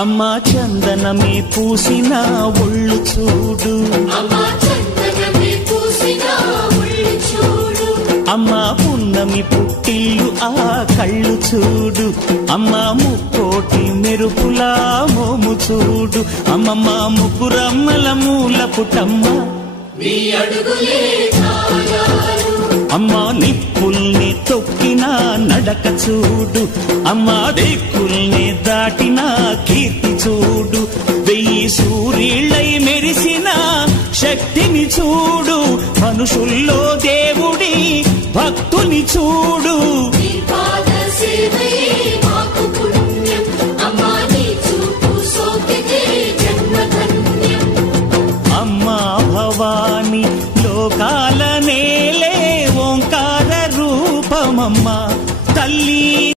అమ్మా చందనమే పూసిన ఒళ్ళు చూడు, అమ్మా పున్నమి పుట్టిల్లు ఆ కళ్ళు చూడు, అమ్మా ముక్కోటి మెరుపులా మోము చూడు, అమ్మమ్మ ముగ్గురమ్మల మూల పుటమ్మ అమ్మా నిప్పుల్ని తొక్కిన నడక చూడు, అమ్మా దిక్కుల్ని దాటిన కీర్తి చూడు, 1000 సూర్యులై మెరిసిన శక్తిని చూడు, మనుషుల్లో దేవుడి భక్తుని చూడు.